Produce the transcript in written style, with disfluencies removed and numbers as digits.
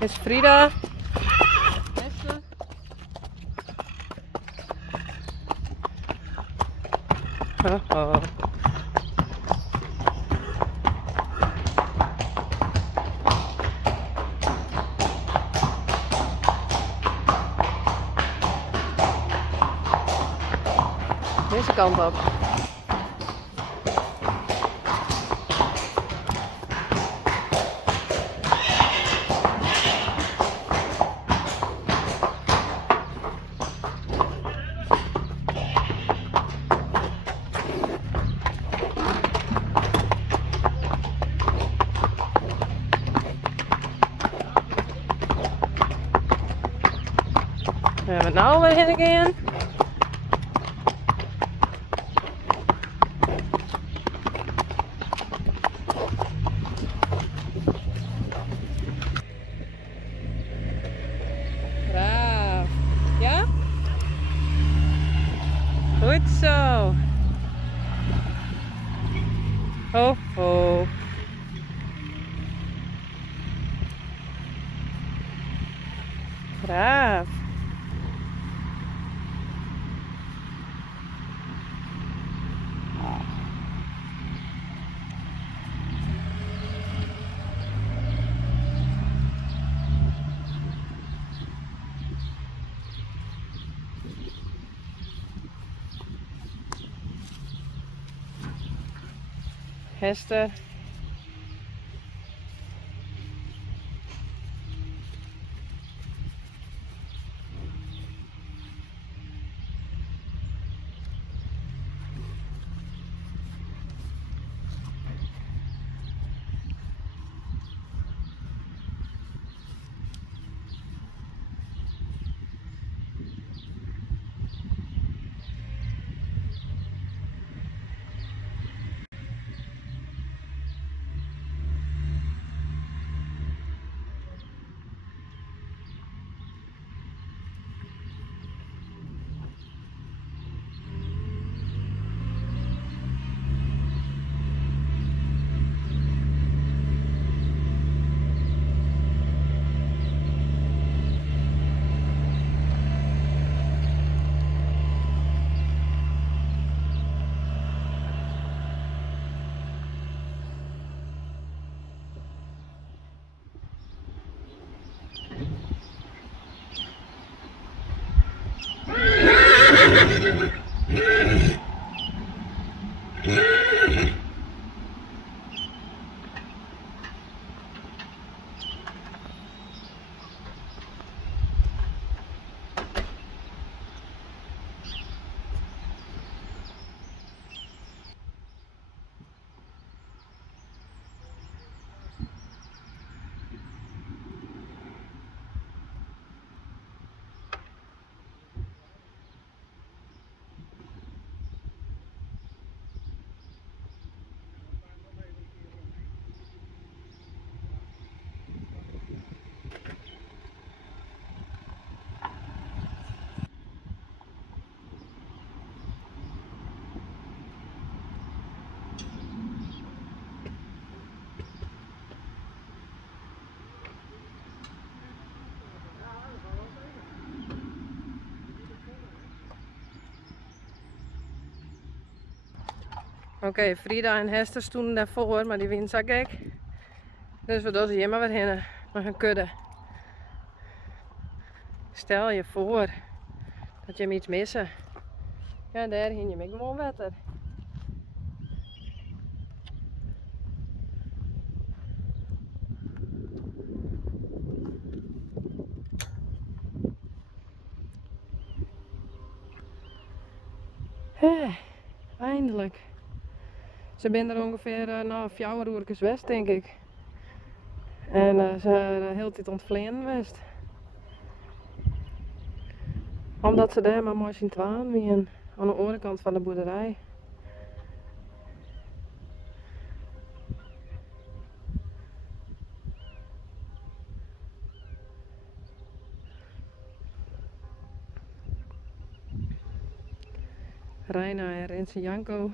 Dit is Frieda. Ster. Oh. Deze kant op. We hebben nou weer heen gaan. Braaf. Ja? Goed zo. Ho ho. Braaf. Ster. Oké, Frieda en Ster stonden daarvoor, maar die wien zo gek. Dus we doen hier maar weer heen, nog een kudde. Stel je voor dat je hem iets missen. Ja, daar ging je me gewoon wetter. Eindelijk. Ze zijn er ongeveer nou 4 uur west, denk ik. En ze zijn de hele tijd ontvleend geweest. Omdat ze daar maar mooi zien twaan wien aan de andere kant van de boerderij. Reina en Sjirkje.